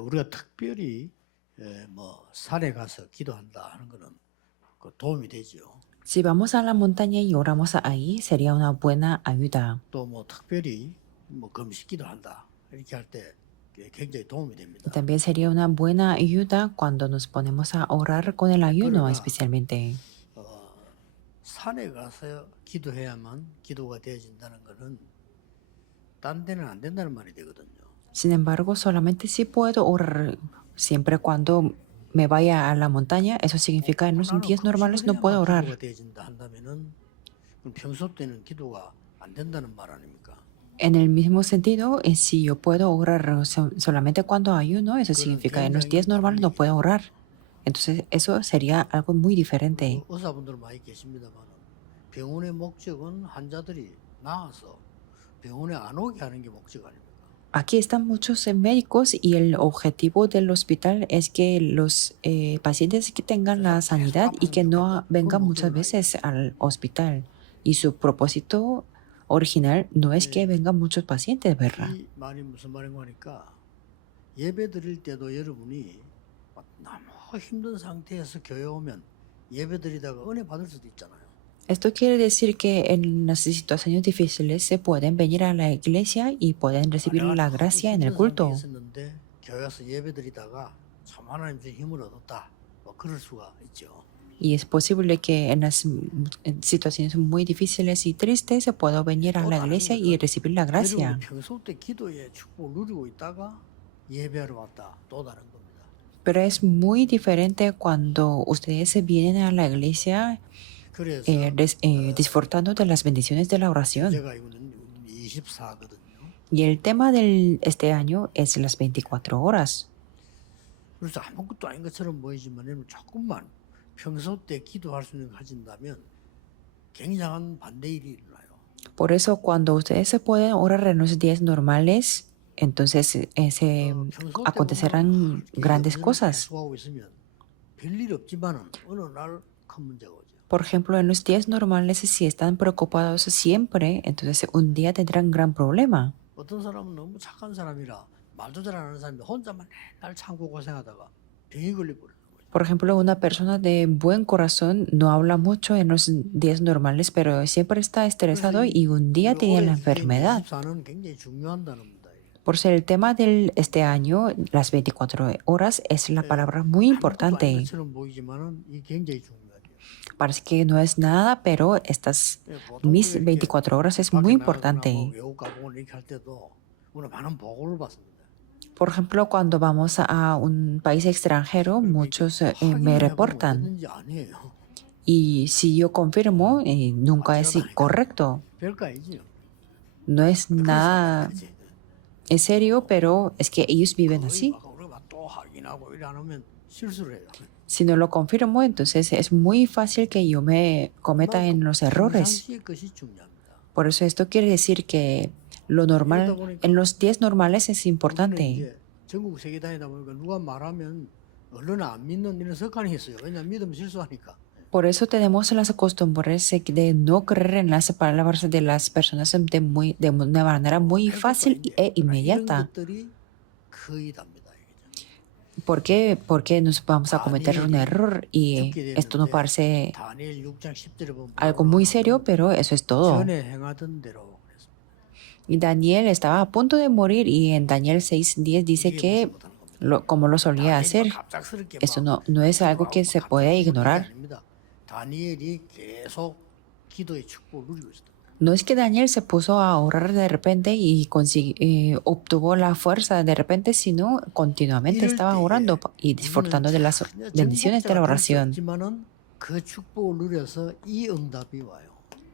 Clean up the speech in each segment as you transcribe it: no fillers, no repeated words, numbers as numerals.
우리가 특별히 뭐 산에 가서 기도한다 하는 거는 그 도움이 되죠. Si vamos a la montaña y oramos ahí, sería una buena ayuda. 또 뭐 특별히 뭐 금식 기도한다 이렇게 할 때 굉장히 도움이 Y 됩니다. también sería una buena ayuda cuando nos ponemos a orar con el ayuno, 그러나 especialmente. 어, 산에 가서 기도해야만 기도가 되어진다는 거는 딴 데는 안 된다는 말이 되거든요. Sin embargo, solamente si puedo orar siempre cuando me vaya a la montaña, eso significa en los 하나는 días normales no 금식을 puedo 해야만 기도가 orar. 되어진다 한다면은 그럼 평소 때는 기도가 안 된다는 말 아닙니까? En el mismo sentido, si yo puedo orar solamente cuando ayuno, eso 그거는 significa en los 굉장히 días 다른 normales no puedo 얘기죠. orar. Entonces, eso sería algo muy diferente. 그리고 의사분들 많이 계십니다만 병원의 목적은 환자들이 나아서 병원에 안 오게 하는 게 목적 아닙니까? Aquí están muchos médicos y el objetivo del hospital es que los pacientes que tengan la 세상 계속 sanidad y 아팠으면 que no 좋겠다. 그런 vengan muchas 목적은 veces 아니거든요. al hospital. Y su propósito original no es que 예, vengan muchos pacientes, ¿verdad? 이 말이 무슨 말인가 하니까 예배 드릴 때도 여러분이 너무 힘든 상태에서 교회 오면 예배 드리다가 은혜 받을 수도 있잖아요. Esto quiere decir que en las situaciones difíciles se pueden venir a la iglesia y pueden recibir 내가 la 너무 gracia en el 힘든 상태에 culto. 있었는데 교회 와서 예배 드리다가 참 하나님 주신 힘을 얻었다. 뭐 그럴 수가 있죠. Y es posible que en las en situaciones muy difíciles y tristes se pueda venir a 또 la 다른 iglesia y 것은 recibir la 여러분이 gracia. 평소 때 기도의 축복을 누리고 있다가 예배하러 왔다. 또 다른 겁니다. Pero es muy diferente cuando ustedes se vienen a la iglesia 그래서 disfrutando de las bendiciones de la oración. 주제가 이거는 24거든요. Y el tema de este año es las 24 horas. 그래서 아무것도 아닌 것처럼 보이지만 여러분 조금만 평소 때 기도할 수 있는 거 가진다면 굉장한 반대일이 일어나요. Por eso cuando ustedes se pueden orar en los días normales, entonces se 평소 때 보면 acontecerán 이렇게 grandes 염려를 cosas. 계속하고 있으면 별일 없지만은 어느 날 큰 문제가 오죠. Por ejemplo, en los días normales, si están preocupados siempre, entonces un día tendrán gran problema. 어떤 사람은 너무 착한 사람이라 말도 잘 안 하는 사람인데 혼자만 맨날 참고 고생하다가 병이 걸려버리는 거죠. Por ejemplo, una persona de buen corazón no habla mucho en los días normales, pero siempre está estresado y un día tiene la enfermedad. 24는 굉장히 중요한다는 겁니다. Por ser el tema de este año, las 24 horas es la palabra muy 아무것도 아닌 importante. 것처럼 보이지만은 이게 굉장히 중요하죠. Parece que no es nada, pero estas 보통 mis 이렇게 24 horas es 밖에 muy 나가거나 뭐 importante. 외국 가보고 이렇게 할 때도 우리는 많은 복을 받습니다. Por ejemplo, cuando vamos a un país extranjero, muchos me 확인을 해보면 reportan. 어땠는지 아니에요. Y si yo confirmo, nunca es 확실하다니까. correcto. 별거 아니지요. No es 그래서 nada 그러지. es serio, pero es que ellos viven así. 우리가 또 확인하고 이래 안 하면 실수를 해요. Si no lo confirmo, entonces es muy fácil que yo me cometa en los errores. 평상시의 것이 중요합니다. Por eso esto quiere decir que lo normal, en los días normales es 요즘에 importante. 이제 전국 세계 다니다 보니까 누가 말하면 언론 안 믿는 이런 습관이 있어요. 왜냐면 믿으면 실수하니까. Por eso tenemos las costumbres de no creer en las palabras de las personas de una manera muy fácil e 이런 inmediata. 것들이 거의 답니다. ¿Por qué? Porque nos vamos a cometer un error y esto no parece 다니엘 6장 10절에 보면 algo muy serio, pero eso es todo. 전에 행하던 대로 그랬습니다. Y Daniel estaba a punto de morir y en Daniel 6:10 dice 이게 que 무슨 못하는 겁니다. como lo solía 다니엘이 hacer. 막 갑작스럽게 Eso 막 no es algo que se puede ignorar. 아닙니다. 다니엘이 계속 기도의 축복을 누리고 있었다. No es que Daniel se puso a orar de repente y obtuvo la fuerza de repente, sino continuamente estaba orando y disfrutando de las bendiciones de la oración. 그 축복을 누려서 이 응답이 와요.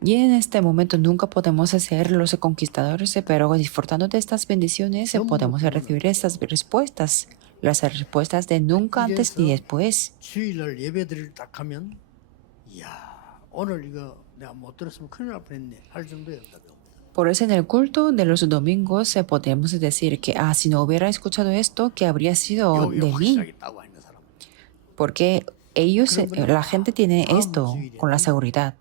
Y en este momento nunca podemos ser los conquistadores, pero disfrutando de estas bendiciones podemos recibir estas respuestas, las respuestas de nunca antes ni después. 주일날 예배드릴 딱 하면 이야 오늘 이거 내가 못 들었으면 큰일 날 뻔했네 할 정도의 응답이 옵니다. Por eso en el culto de los domingos podemos decir que si no hubiera escuchado esto, ¿qué habría sido de mí? 확실하게 따고 있는 사람. Porque ellos, la gente tiene esto con la seguridad.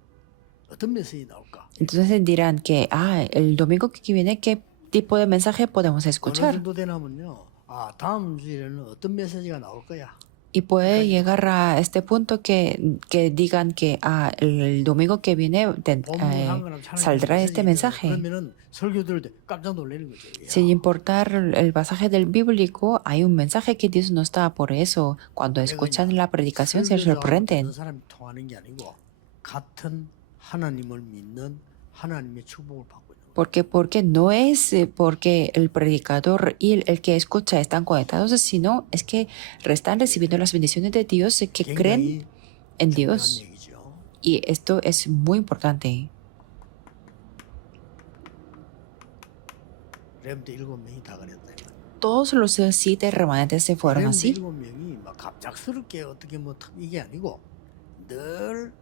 어떤 메시지 나올까? Entonces dirán que, el domingo que viene, ¿qué tipo de mensaje podemos 어느 escuchar? 정도 되냐면요. 아, 다음 주에는 어떤 메시지가 나올 거야. Y puede llegar a este punto que digan que el domingo que viene 본문 한 거랑 차라리 saldrá este 메시지 mensaje. 그러면은 설교 들을 때 깜짝 놀라는 거죠. Sin 야, importar el pasaje del bíblico, hay un mensaje que Dios nos da. Por eso, cuando 왜 escuchan 그러냐? la predicación, se 설교자하고 듣는 sorprenden. 사람이 통하는 게 아니고 같은 하나님을 믿는 하나님의 축복을 받고 있는 거예요. Porque no es porque el predicador y el que escucha están conectados, sino es que están recibiendo las bendiciones de Dios, que creen 굉장히 en 중요한 Dios. 얘기죠. Y esto es muy importante. 렘드 7명이 다 그랬다. Todos los 7 remanentes se fueron 렘드 así. 7명이 막 갑작스럽게 어떻게 뭐 이게 아니고 늘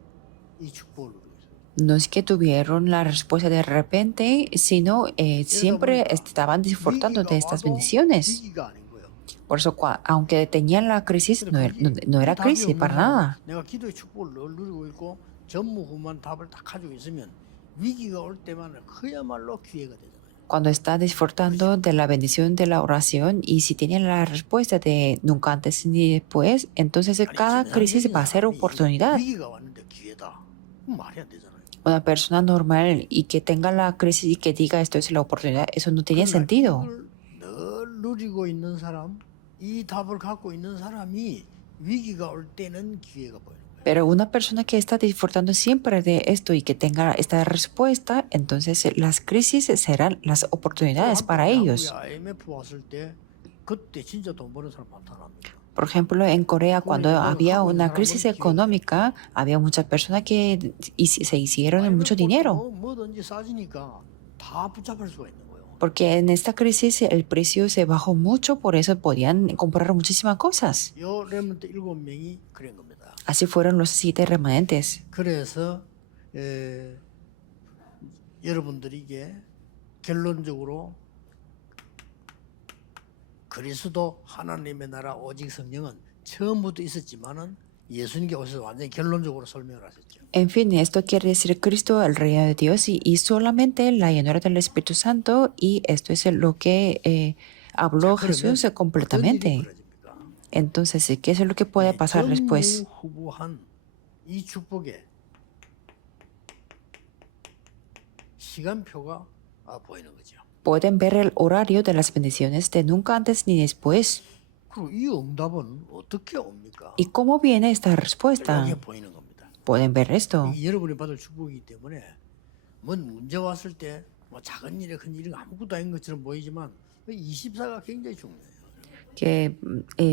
이 축복을 누리고 있어요. No es que tuvieron la respuesta de repente, sino siempre 보니까 estaban disfrutando de 위기가 estas 와도 bendiciones. 위기가 아닌 거예요. Por eso, aunque tenían la crisis, no era 답이 crisis 없는 para 사람은 nada. 내가 기도의 축복을 늘 누리고 있고 전무후무한 답을 딱 가지고 있으면 위기가 올 때만 그야말로 기회가 되잖아요. Cuando está disfrutando de la bendición de la oración y si tiene la respuesta de nunca antes ni después, entonces 아니, cada crisis va a ser 정상적인 oportunidad. 사람이 위기가 왔는데 기회다. 말이 안 되잖아요. Una persona normal y que tenga la crisis y que diga esto es la oportunidad, eso no tenía 그러나 sentido. 이걸 늘 누리고 있는 사람, 이 답을 갖고 있는 사람이 위기가 올 때는 기회가 보이는 거예요. Pero una persona que está disfrutando siempre de esto y que tenga esta respuesta, entonces las crisis serán las oportunidades para ellos. IMF 왔을 때 그때 진짜 돈 버는 사람 나타납니다. Por ejemplo, en Corea, cuando había una crisis económica, había muchas personas que se hicieron mucho dinero. 뭐든지 싸지니까 다 붙잡을 수가 있는 거예요. Porque en esta crisis el precio se bajó mucho, por eso podían comprar muchísimas cosas. 요 레몬트 7명이 그런 겁니다. Así fueron los 7 remanentes. 그래서 여러분들에게 결론적으로 그리스도 하나님의 나라 오직 성령은 처음부터 있었지만은 예수님께 오셔서 완전히 결론적으로 설명을 하셨죠. En fin, esto quiere decir Cristo, el reino de Dios, y solamente la llenura del Espíritu Santo, y esto es lo que habló Jesús completamente. Entonces, ¿qué es lo que puede pasar después? 전무후무한 이 축복에 시간표가 보이는 거죠. Pueden ver el horario de las bendiciones de nunca antes ni después. 그리고 이 응답은 어떻게 옵니까? ¿Y cómo viene esta respuesta? 이게 보이는 겁니다. Pueden ver esto. 이게 여러분이 받을 축복이기 때문에 뭔 문제 왔을 때 뭐 작은 일에 큰 일이 아무것도 아닌 것처럼 보이지만 24가 굉장히 중요해요. Que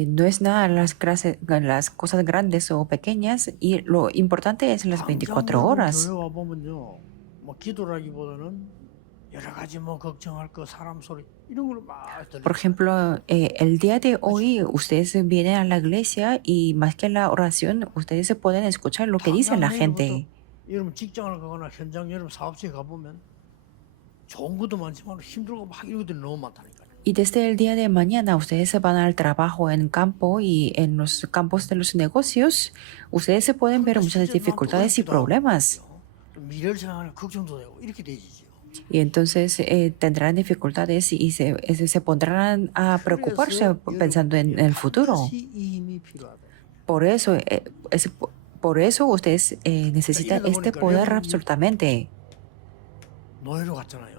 no es nada las cosas grandes o pequeñas, y lo importante es las 24 horas. 교회 와 보면요, 뭐 기도라기보다는 여러 가지 뭐 걱정할 거 사람 소리 이런 걸 막 들려요. Por ejemplo, el día de hoy ustedes vienen a la iglesia y más que la oración, ustedes pueden escuchar lo que dice la gente. 여러분 직장을 가거나 현장 여러분 사업지에 가 보면 좋은 것도 많지만 힘들고 막 이런 것들이 너무 많다니까요. Y desde el día de mañana ustedes se van al trabajo en campo y en los campos de los negocios, ustedes se pueden ver muchas dificultades y problemas. 미래를 생각하는 걱정도 되고 이렇게 되지죠. Y entonces tendrán dificultades y se pondrán a preocuparse pensando en el futuro. Por eso ustedes necesitan este poder absolutamente. 노예로 갔잖아요.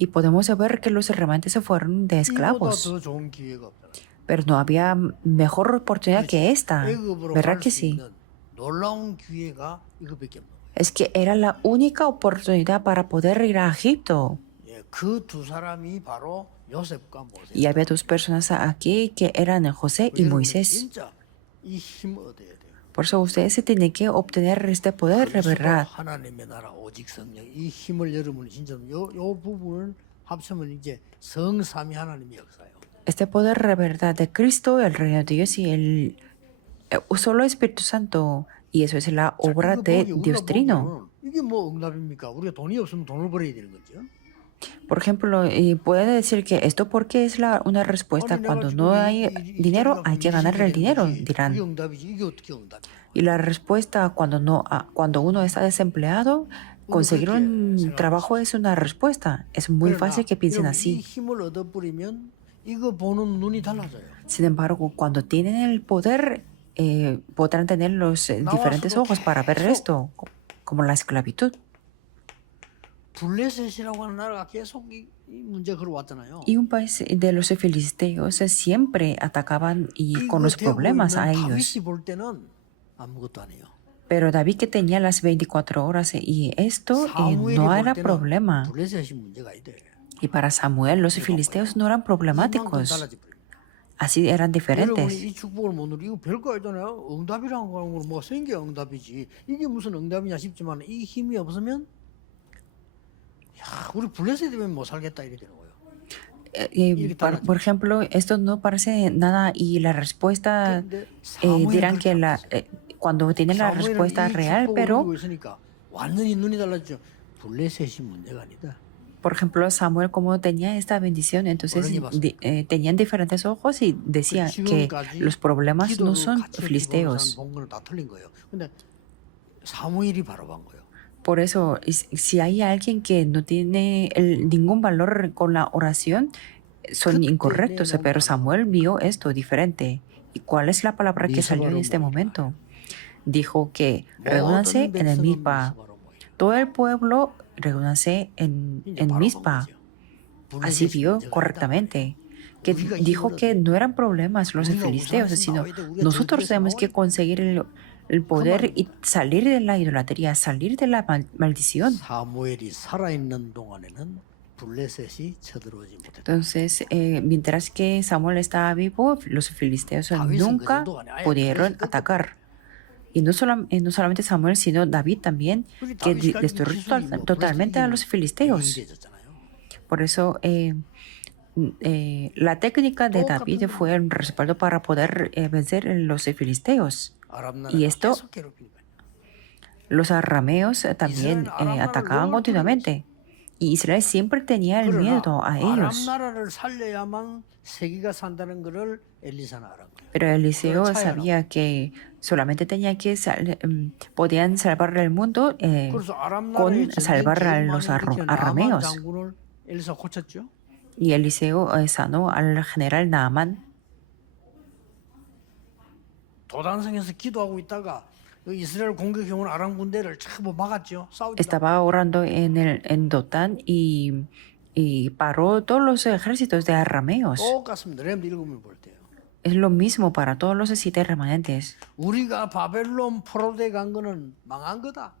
Y podemos ver que los remanentes se fueron de 이보다 esclavos. 더 좋은 기회가 없잖아요. Pero no había mejor oportunidad que esta. 애굽으로 ¿Verdad 갈 que 수 sí? 있는 놀라운 기회가 이거밖에 없는 거예요. Es que era la única oportunidad para poder ir a Egipto. 그 두 사람이 바로 요셉과 모세. Y había 2 personas aquí que eran José y Moisés. 진짜 이 힘을 얻어야 돼요. Por eso ustedes se tienen que obtener este poder de verdad. 하나님의 나라 오직 성령 이 힘을 여러분이 진짜 요 부분을 합치면 이제 성삼위 하나님의 역사예요. Este poder de verdad de Cristo, el reino de Dios y el solo Espíritu Santo. Y eso es la obra de Dios Trino. 이게 뭐 응답입니까? 우리가 돈이 없으면 돈을 벌어야 되는 거죠. Por ejemplo, puede decir que esto porque es una respuesta. Cuando no hay dinero, hay que ganar el dinero, dirán. 이게 응답이지. 이게 어떻게 응답이야? Y la respuesta cuando uno está desempleado, conseguir un trabajo es una respuesta. Es muy fácil que piensen 이 así. 힘을 얻어버리면 이거 보는 눈이 달라져요. Sin embargo, cuando tienen el poder, podrán tener los diferentes ojos para ver esto, como la esclavitud. 블레셋이라고 하는 나라가 계속 이 문제 걸어왔잖아요. Y un país de los filisteos siempre atacaban y con 이거 los 되고 problemas a 있는 ellos. 다윗이 볼 때는 아무것도 아니에요. Pero David que tenía las 24 horas y esto 사무엘이 no 볼 era 때는 problema. 블레셋이 문제가 아니대. Y para Samuel los filisteos no eran 이만큼 problemáticos. 달라져 버립니다. Así eran 여러분이 diferentes. 이 축복을 못 누리 이거 별거 아니잖아요. 응답이라는 거는 뭐 생겨 응답이지. 이게 무슨 응답이냐 싶지만 이 힘이 없으면 야, 우리 블레셋 되면 못 살겠다 이래 되는 거예요. Por ejemplo, esto no parece nada y la respuesta 근데 dirán que cuando tienen la 사무엘은 respuesta 이 real, 축복을 pero 누리고 있으니까 완전히 눈이 달라지죠. 블레셋이 문제가 아니다. por ejemplo, Samuel como tenía esta bendición, entonces tenían diferentes ojos y decía que los problemas no son filisteos. 본 거는 다 틀린 거예요. 근데 사무엘이 바로 본 거예요. Por eso, si hay alguien que no tiene ningún valor con la oración, son incorrectos, pero Samuel vio esto diferente. ¿Y cuál es la palabra que salió en este momento? Dijo que reúnanse en el Mizpa. Todo el pueblo reúnanse en Mizpa. Así vio correctamente. Que dijo que no eran problemas los filisteos, sino nosotros tenemos que conseguir el poder y salir de la idolatría, salir de la maldición. 사무엘이 살아있는 동안에는 블레셋이 쳐들어오지 못했다. Entonces, mientras que Samuel estaba vivo, los filisteos nunca pudieron atacar. Y no solamente Samuel, sino David también, que destruyó totalmente a los filisteos. Por eso, la técnica de David fue un respaldo para poder vencer a los filisteos. Y esto, los arameos también atacaban continuamente. Y Israel siempre tenía el miedo a ellos. Pero Eliseo sabía que solamente tenía que podían salvar el mundo con salvar a los arameos. Y Eliseo sanó al general Naamán. 도단성에서 기도하고 있다가 이스라엘 공격해 온 아람 군대를 전부 막았죠. Estaba orando en Dotán y paró todos los ejércitos de arameos. 똑같습니다. 렘드 7명 볼 때요. Es lo mismo para todos los 7 remanentes. 우리가 바벨론 포로돼 간 거는 망한 거다.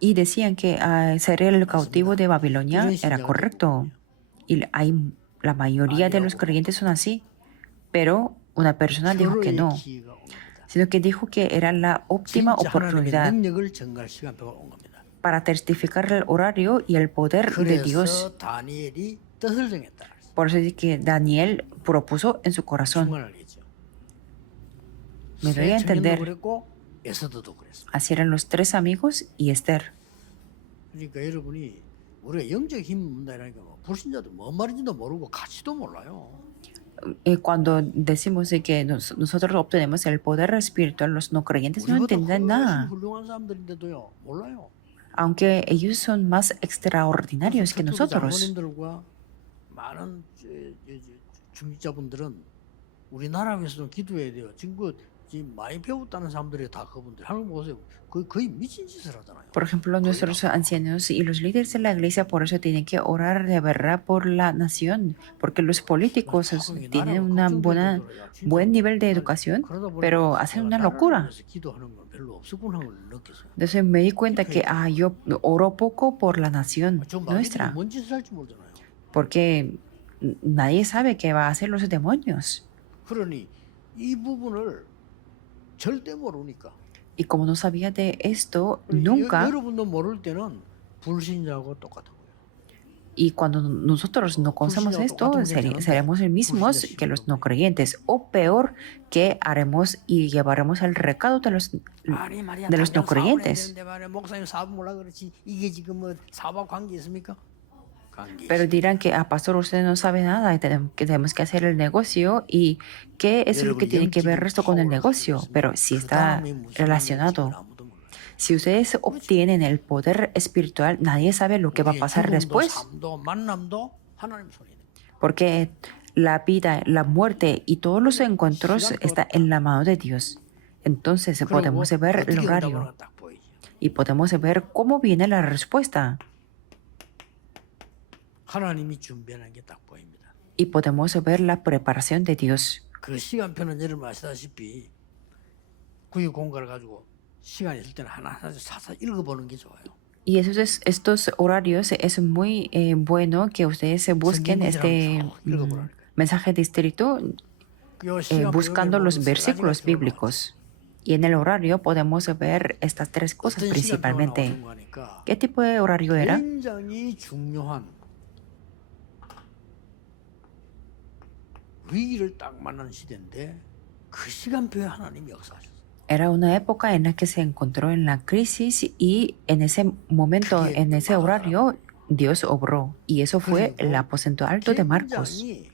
Y decían que ser el cautivo de Babilonia era correcto. Y la mayoría de los creyentes son así. Pero una persona dijo que no, sino que dijo que era la óptima oportunidad para testificar el horario y el poder de Dios. Por eso es que Daniel propuso en su corazón. Me doy a entender. Así eran los 3 amigos y Esther. 그러니까 여러분이 우리가 영적 힘 문다라니까 불신자들 뭔 말인지도 모르고 가치도 몰라요. Cuando decimos de que nosotros obtenemos el poder espiritual, los no creyentes no entienden nada. Aunque ellos son más extraordinarios que nosotros. 많은 중직자분들은 우리나라 위해서도 기도해야 돼요. 지금 많이 배웠다는 사람들이 다 그분들 하는 거 보세요. 거의 미친 짓을 하잖아요. Por ejemplo, nuestros ancianos y los líderes de la iglesia por eso tienen que orar de verdad por la nación, porque los políticos tienen un buen nivel de educación, pero hacen una locura. Entonces me di cuenta que yo oro poco por la nación nuestra, porque nadie sabe qué va a hacer los demonios. 그러니 이 부분을 절대 모르니까. Y como no sabía de esto, nunca. 여러분도 모를 때는 불신자하고 똑같은 거예요. Y cuando nosotros no conocemos esto, seremos los mismos que los no creyentes, o peor, que haremos y llevaremos el recado de los no creyentes. Pero dirán que, pastor, usted no sabe nada, que tenemos que hacer el negocio y qué es lo que tiene que ver esto con el negocio. Pero si está relacionado, si ustedes obtienen el poder espiritual, nadie sabe lo que va a pasar después. Porque la vida, la muerte y todos los encuentros están en la mano de Dios. Entonces 그리고 podemos ver el 어떻게 horario 응답하나 딱 보이죠. y podemos ver cómo viene la respuesta. 하나님이 준비하는 게 딱 보입니다. Y podemos ver la preparación de Dios. 그 시간표는 여러분 아시다시피 구역 공간을 가지고 시간이 있을 때는 하나하나 사서 읽어보는 게 좋아요. Y estos horarios es muy bueno que ustedes busquen este mensaje distrito buscando los versículos bíblicos. Y en el horario podemos ver estas tres cosas principalmente. ¿Qué tipo de horario era? 굉장히 중요한 위기를 딱 만난 시대인데 그 시간표에 하나님이 역사하셨어요. Era una época en la que se encontró en la crisis y en ese momento, en ese horario, Dios obró. Y eso fue el aposento alto de Marcos. 굉장히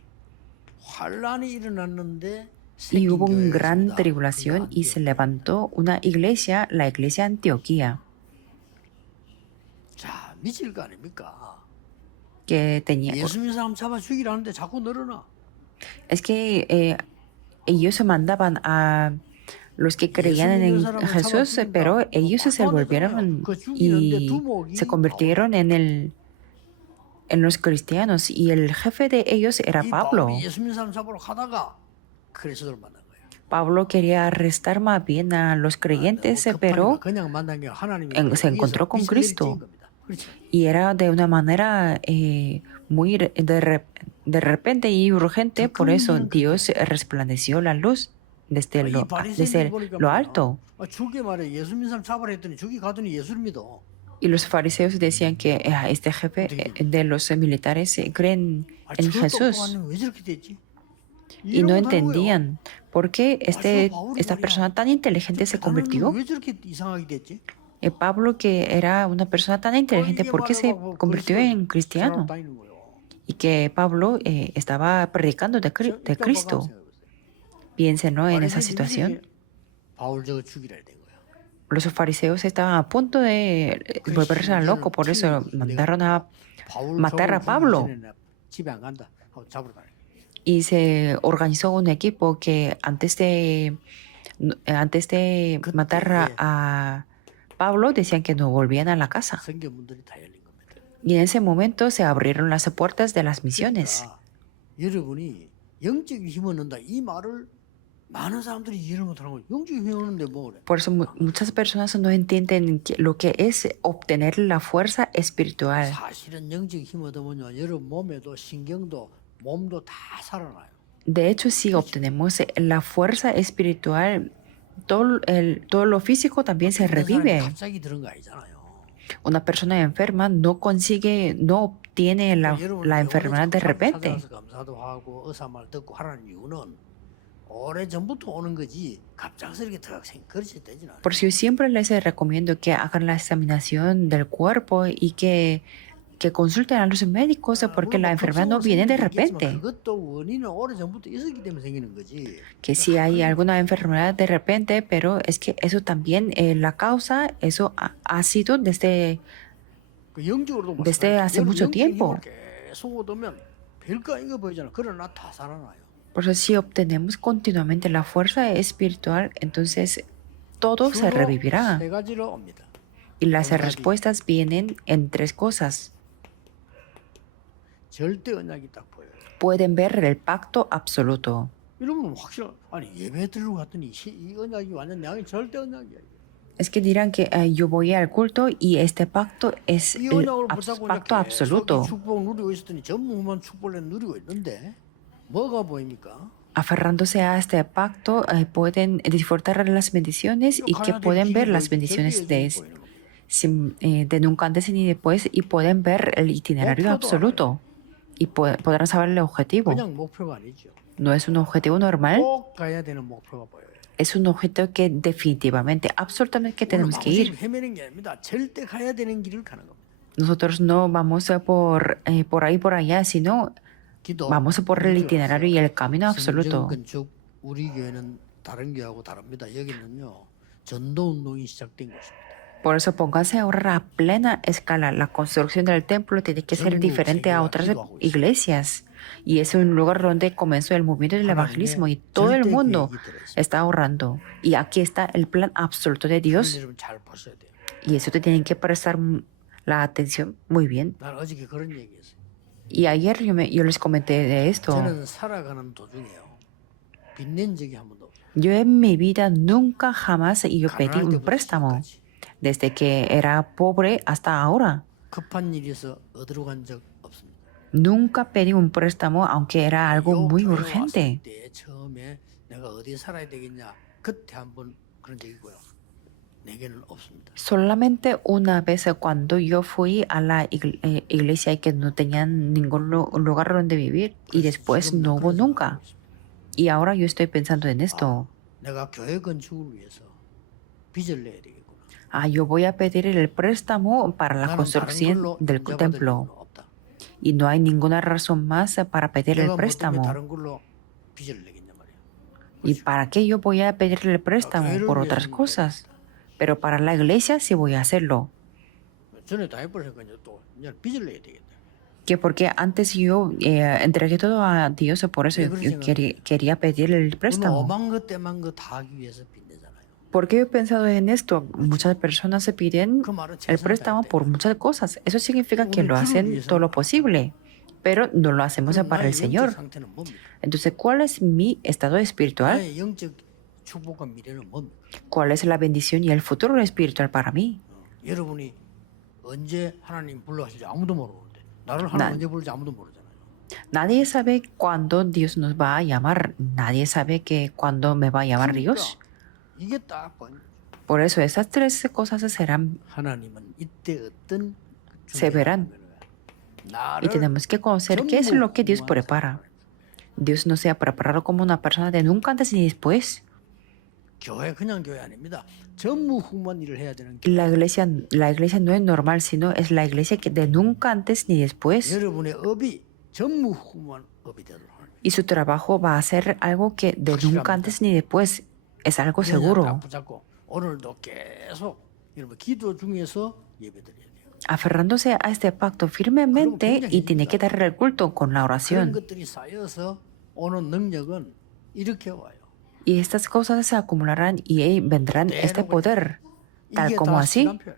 환란이 일어났는데 Y 생긴 hubo una gran 교회였습니다. tribulación y se levantó una iglesia, la iglesia de Antioquía, 자, 미칠 거 아닙니까? que tenía... 예수 믿는 사람 잡아 죽이라는데 자꾸 늘어나. Es que ellos se mandaban a los que creían en Jesús, pero ellos se volvieron y se convirtieron en los cristianos. Y el jefe de ellos era 이 Pablo. 바울이 예수 믿는 사람 잡으러 가다가 그리스도를 만난 거예요. Pablo quería arrestar más bien a los creyentes, pero 그냥 만난 게 하나님이 se encontró con Cristo. Y era de una manera muy de repente y urgente, por eso Dios resplandeció la luz desde lo alto. 죽게 말해 예수 믿는 사람 잡으라 했더니 죽이 가더니 예수를 믿어. Y los fariseos decían que este jefe de los militares creen en Jesús. 왜 저렇게 됐지? Y no entendían por qué esta persona tan inteligente se convirtió. 왜 저렇게 이상하게 됐지? Pablo, que era una persona tan inteligente, ¿por qué se convirtió en cristiano? Y que Pablo estaba predicando de Cristo. Piensen, ¿no?, en esa situación. 바울 저거 죽이라 된 거야. Los fariseos estaban a punto de volverse a loco, por eso mandaron a matar a Pablo. 집에 안 간다. 하고 잡으러 가는 거야. Y se organizó un equipo que antes de matar a Pablo decían que no volvían a la casa. 성경문들이 다 열린 겁니다. Y en ese momento se abrieron las puertas de las misiones. 그러니까 여러분이 영적인 힘을 얻는다 이 말을 많은 사람들이 이해를 못하는 거예요. 영적인 힘을 얻는데 뭐 그래? Por eso muchas personas no entienden lo que es obtener la fuerza espiritual. 사실은 영적인 힘을 얻으면요, 여러분 몸에도 신경도 몸도 다 살아나요. De hecho, si obtenemos la fuerza espiritual, todo lo físico también se revive. 갑자기 들은 거 아니잖아요. Una persona enferma no obtiene la enfermedad de repente. 찾아가서 감사도 하고 의사 말 듣고 하라는 이유는 오래 전부터 오는 거지 갑작스럽게 그렇게 되진 않아요. Por eso yo siempre les recomiendo que hagan la examinación del cuerpo y que consulten a los médicos porque la enfermedad no viene de repente. 그것도 원인은 오래 전부터 있었기 때문에 생기는 거지. Que si hay alguna enfermedad de repente, pero es que eso también, la causa, eso ha sido desde hace mucho tiempo. 계속 얻으면 별거 아닌 거 보이잖아. 그러나 다 살아나요. Por eso si obtenemos continuamente la fuerza espiritual, entonces todo se revivirá. 세 가지로 옵니다. Y las respuestas vienen en tres cosas. 절대 언약이 딱 보여요. Pueden ver el pacto absoluto. 이러면 확실한 아니 예배 들러 갔더니 이 언약이 완전 내가 절대 언약이야. Es que dirán que yo voy al culto y este pacto es 이 el 언약을 붙잡고 pacto 이렇게 absoluto. 축복 누리고 있었더니 전무후무한 축복을 누리고 있는데 뭐가 보입니까? Aferrándose a este pacto, pueden disfrutar de las bendiciones y que pueden ver las bendiciones de nunca antes ni después y pueden ver el itinerario absoluto y podrán saber el objetivo. 그냥 목표가 아니죠. No es un objetivo normal, 꼭 가야 되는 목표가 보여요. es un objetivo que definitivamente, absolutamente que tenemos que ir. 헤매는 게 아닙니다. 절대 가야 되는 길을 가는 겁니다. Nosotros no vamos por ahí por allá, sino vamos por el itinerario y el camino absoluto. 건축 우리 교회는 다른 교회하고 다릅니다. 여기는요 전도 운동이 시작된 것입니다. Por eso pónganse ahora a plena escala. La construcción del templo tiene que ser diferente a otras iglesias. Y es un lugar donde comenzó el movimiento del evangelismo y todo el mundo está orando. Y aquí está el plan absoluto de Dios. 여러분 잘 보셔야 돼요. Y eso te tienen que prestar la atención muy bien. 난 어저께 그런 얘기했어요. Y ayer yo les comenté de esto. 저는 살아가는 도중에요. 빚낸 적이 한 번도 없어요. Yo en mi vida nunca jamás yo pedí 가난할 un 때부터 préstamo. 지금까지. Desde que era pobre hasta ahora. 급한 일이 있어 어디로 간 적 없습니다. Nunca pedí un préstamo aunque era algo 요 muy 교회 urgente. 왔을 때 처음에 내가 어디 살아야 되겠냐 그때 한번 그런 적이고요. 내게는 없습니다. Solamente una vez cuando yo fui a la iglesia y que no tenían ningún lugar donde vivir y después no hubo nunca. Y ahora yo estoy pensando en esto. 내가 교회 건축을 위해서 빚을 내야 되겠구나. Yo voy a pedir el préstamo para la 나는 다른 construcción 걸로 del 문자 받을 templo. 이유는 없다. Y no hay ninguna razón más para pedir el 내가 뭐 때문에 préstamo. 다른 걸로 빚을 내겠냐 말이야. ¿Y para qué yo voy a pedirle el préstamo por otras cosas? Pero para la iglesia sí voy a hacerlo. 전에 다 해버리니까 이제 또 이제 빚을 내야 되겠다. Que porque antes yo entregué todo a Dios, por eso yo quería pedirle el 우리는 préstamo. 엄한 것 때만 거 다 하기 위해서 빚내잖아요. Porque yo he pensado en esto. Muchas personas se piden 그 말은 el 최선을 préstamo 다할 때. por muchas cosas. Eso significa que lo hacen todo lo posible, pero no lo hacemos 그럼 para 나의 el Señor. 영적 상태는 뭡니까? Entonces, ¿cuál es mi estado espiritual? 나의 영적 축복과 미래는 뭡니까? ¿Cuál es la bendición y el futuro espiritual para mí? 여러분이 언제 하나님 불러하실지 아무도 모르는데 나를 하나님 난- 언제 부를지 아무도 모르잖아요. Nadie sabe cuándo Dios nos va a llamar. Nadie sabe que cuándo me va a llamar Dios. 그러니까 이게 딱 Por eso esas tres cosas serán 하나님은 이때 어떤 Se verán. y 나를 tenemos que conocer qué es lo que Dios prepara. Dios no se ha preparado como una persona de nunca antes ni después. 교회 그냥 교회 아닙니다. 전무후무한 일을 해야 되는 교회. La iglesia no es normal, sino es la iglesia que de nunca antes ni después. 여러분의 업이 전무후무한 업이 되도록 하는 Y su trabajo va a ser algo que de nunca antes ni después es algo 거예요. seguro. 붙잡고 오늘도 계속 여러분 기도 중에서 예배드려야 돼요. Aferrándose a este pacto firmemente y tiene que dar el culto con la 그런 oración. 것들이 쌓여서 오는 능력은 이렇게 와요. Y estas cosas se acumularán y ahí vendrán este poder, tal 이게 como 다 así, 시간표예요.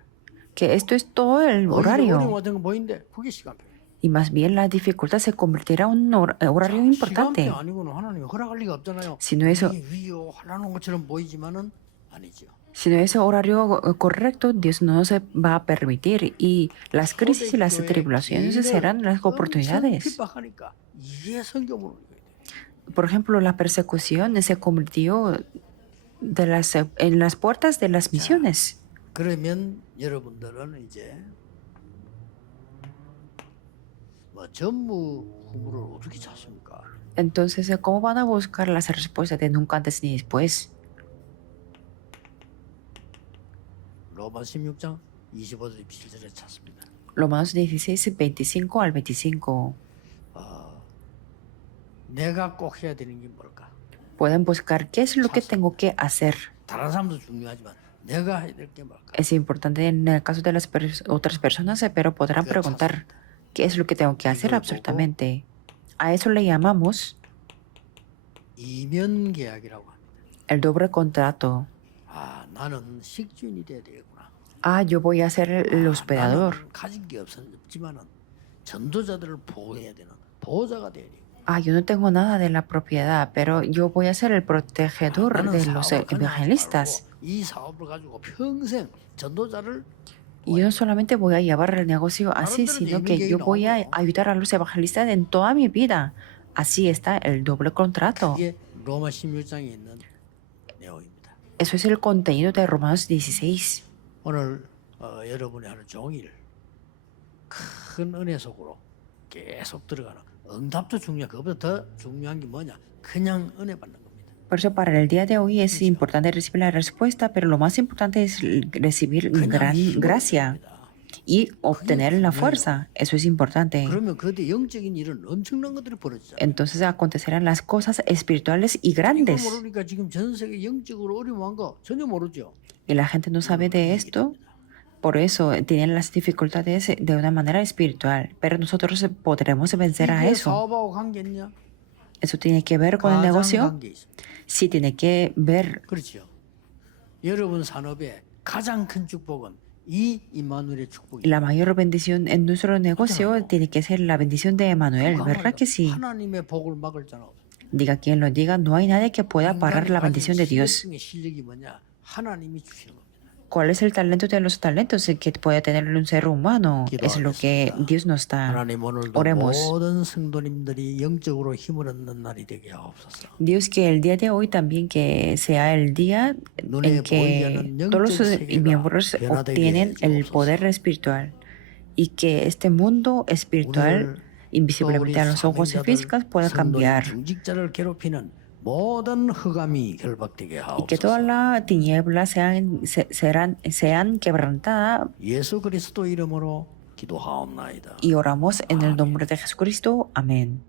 que esto es todo el 어려움 horario. 같은 거 보이는데 그게 시간표예요. Y más bien la dificultad se convertirá en un horario importante. 시간표 아니고는 하나님이 허락할 리가 없잖아요. Si no es, 이게 위요 하라는 것처럼 보이지만은 아니죠. si no es horario correcto, Dios no se va a permitir. Y las crisis y las tribulaciones serán las oportunidades. 핍박하니까 이게 성경으로 읽어야 돼요. Por ejemplo, la persecución se convirtió en las puertas de las misiones. 그러면 여러분들은 이제 뭐 전무후무를 어떻게 찾습니까? Entonces, ¿cómo van a buscar las respuestas de nunca antes ni después? 로마 16장 25절 27절에 찾습니다. Romanos 16, 25 al 25. 내가 꼭 해야 되는 게 뭘까? Pueden buscar qué es lo que tengo que hacer. 다른 사람도 중요하지만 내가 해야 될 게 뭘까? Es importante en el caso de las otras personas, pero podrán preguntar qué es lo que tengo que hacer absolutamente. A eso le llamamos 이면 계약이라고 합니다. el doble contrato. 나는 식주인이 돼야 되겠구나. Yo voy a ser el hospedador. 나는 가진 게 없지만은 전도자들을 보호해야 되는 보호자가 돼야 돼. Yo no tengo nada de la propiedad, pero yo voy a ser el protegedor de los evangelistas. 이 사업을 가지고 평생 전도자를 Y yo no solamente voy a llevar el negocio así, sino que yo voy a ayudar a los evangelistas en toda mi vida. Así está el doble contrato. 이게 로마 16장에 있는 내용입니다. Eso es el contenido de Romanos 16. 오늘 여러분의 하루 종일 큰 은혜 속으로 계속 들어가는 응답도 중요해. 그보다 더 중요한 게 뭐냐? 그냥 은혜 받는 겁니다. Por eso para el día de hoy es importante recibir la respuesta, pero lo más importante es recibir gran gracia y obtener la fuerza. Eso es importante. 그러면 그때 영적인 일은 엄청난 것들이 벌어지잖아요. Entonces acontecerán las cosas espirituales y 이거 grandes. 모르니까 지금 전 세계 영적으로 어려워한 거 전혀 모르죠. Y la gente no sabe de esto. Por eso tienen las dificultades de una manera espiritual, pero nosotros podremos vencer a 이게 eso. 사업하고 관계 있냐? Eso tiene que ver con el 가장 negocio. 관계 있습니다. Sí, tiene que ver. 그렇죠. 여러분 산업의 가장 큰 축복은 이 임마누엘의 축복이. La mayor bendición en nuestro negocio tiene que ser la bendición de Emmanuel, ¿verdad que sí? 하나님의 복을 막을 자는 없어. Diga quien lo diga, no hay nadie que pueda parar la bendición de Dios. 실력 중에 실력이 뭐냐? 하나님이 주시는 겁니다. ¿Cuál es el talento de los talentos que puede tener un ser humano? Es lo que Dios nos da. 하나님 오늘도 Oremos. 모든 성도님들이 영적으로 힘을 얻는 날이 되게 하옵소서. Dios, que el día de hoy también que sea el día en que todos los miembros obtienen el poder espiritual y que este mundo espiritual invisiblemente a los ojos físicos pueda cambiar 중직자를 괴롭히는 모든 흑암이 결박되게 y que toda 하옵소서. la tiniebla sean quebrantada 예수 그리스도 이름으로 기도하옵나이다. y oramos en el nombre de Jesucristo. Amén.